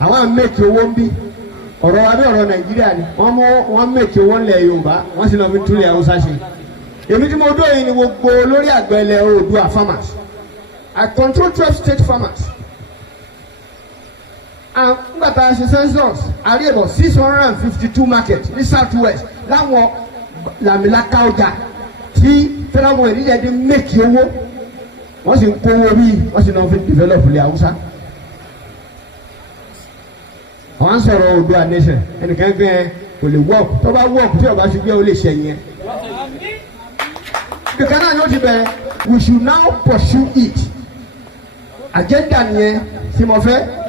àwọn make owó ń bí ọ̀rọ̀ wa bí ọ̀rọ̀ Nàìjíríà ni wọ́n make owó ńlẹ̀ Yorùbá wọ́n sì lọ fi túlẹ̀ Haúsá ṣe èmi tí mo dó yìí ni gbogbo olórí àgbẹ̀ ilẹ̀ Oodua farmers I control 12 state farmers and nígbà tá a ṣe census a rí about 652 market ní south west láwọn làmìlaka ọjà tí federal government níjẹ́ di make owó wọ́n sì ń kó owó bí wọ́n sì náà fi develop ilẹ̀ Haúsá. àwọn sọ̀rọ̀ Oodua nation ẹnìkan gbé kò lè work tó bá work tí ọba ṣe gbé ó lè ṣẹ̀yìn ẹ̀. ìkànnì náà yóò ti bẹ̀rẹ̀ we should now pursue it agenda nìyẹn tí mo fẹ́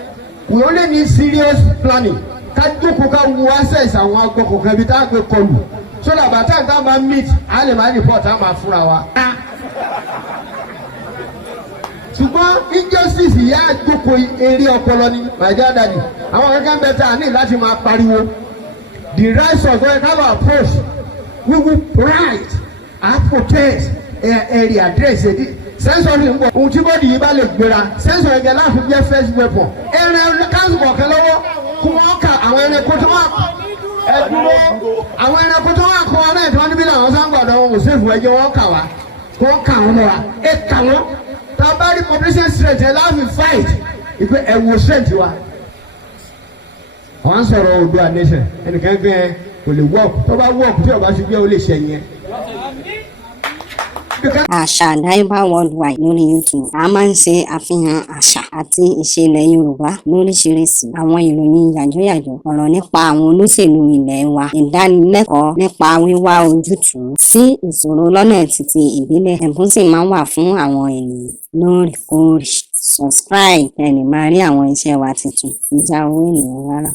we only need serious planning ká jókòó ká wo access àwọn agbọkọ̀ kan ibi tá a gbé kọlù so that by the time tá a máa meet a lè máa report a máa fúnra wa. ṣùgbọ́n injustice ìyá àjókòó eré ọpọlọ ni my dear daddy àwọn kankan bẹ tá a ní láti máa pariwo the rights of God have approach we will write and protest area address sensor ni nbọ ohun tí bọ́ọ̀dì yìí bá lè gbéra sensor ẹ̀gẹ́ láti jẹ́ first weapon ẹ̀rẹ̀ káńsì kọ̀ọ̀kan lọ́wọ́ kó wọ́n ka àwọn ẹ̀rẹ̀ kótó wà ẹ̀dúró àwọn ẹ̀rẹ̀ kótó wà kọ́ wọn náà tí wọ́n níbí làwọn sáńgbọ̀dọ̀ wọn kò sèfù ẹ̀jẹ̀ wọn kà wá kó wọ́n kà wọn lọ́wọ́ ẹ̀ kà wọ́n tá a bá rí population strength ẹ̀ láti fight ìpè ẹ̀wò strength wa. àwọn sọ̀rọ̀ Oodua nation ẹnìkan gbé kò lè work tó bá work tí ọba ṣe gbé ó lè ṣẹ̀yìn ẹ̀. Àṣà Àdáyébá Worldwide lórí YouTube a máa ń ṣe àfihàn àṣà àti ìṣẹ̀lẹ̀ Yorùbá lóríṣiríṣi àwọn ìròyìn yàjóyàjó ọ̀rọ̀ nípa àwọn olóṣèlú ilẹ̀ wa ìdánilẹ́kọ̀ọ́ nípa wíwá ojútùú sí ìṣòro lọ́nà títí ìbílẹ̀ ẹ̀bùn sì máa ń wà fún àwọn ènìyàn lóòrèkóòrè subscribe ẹ lè máa rí àwọn iṣẹ́ wa tuntun ìjà owó ènìyàn rárá.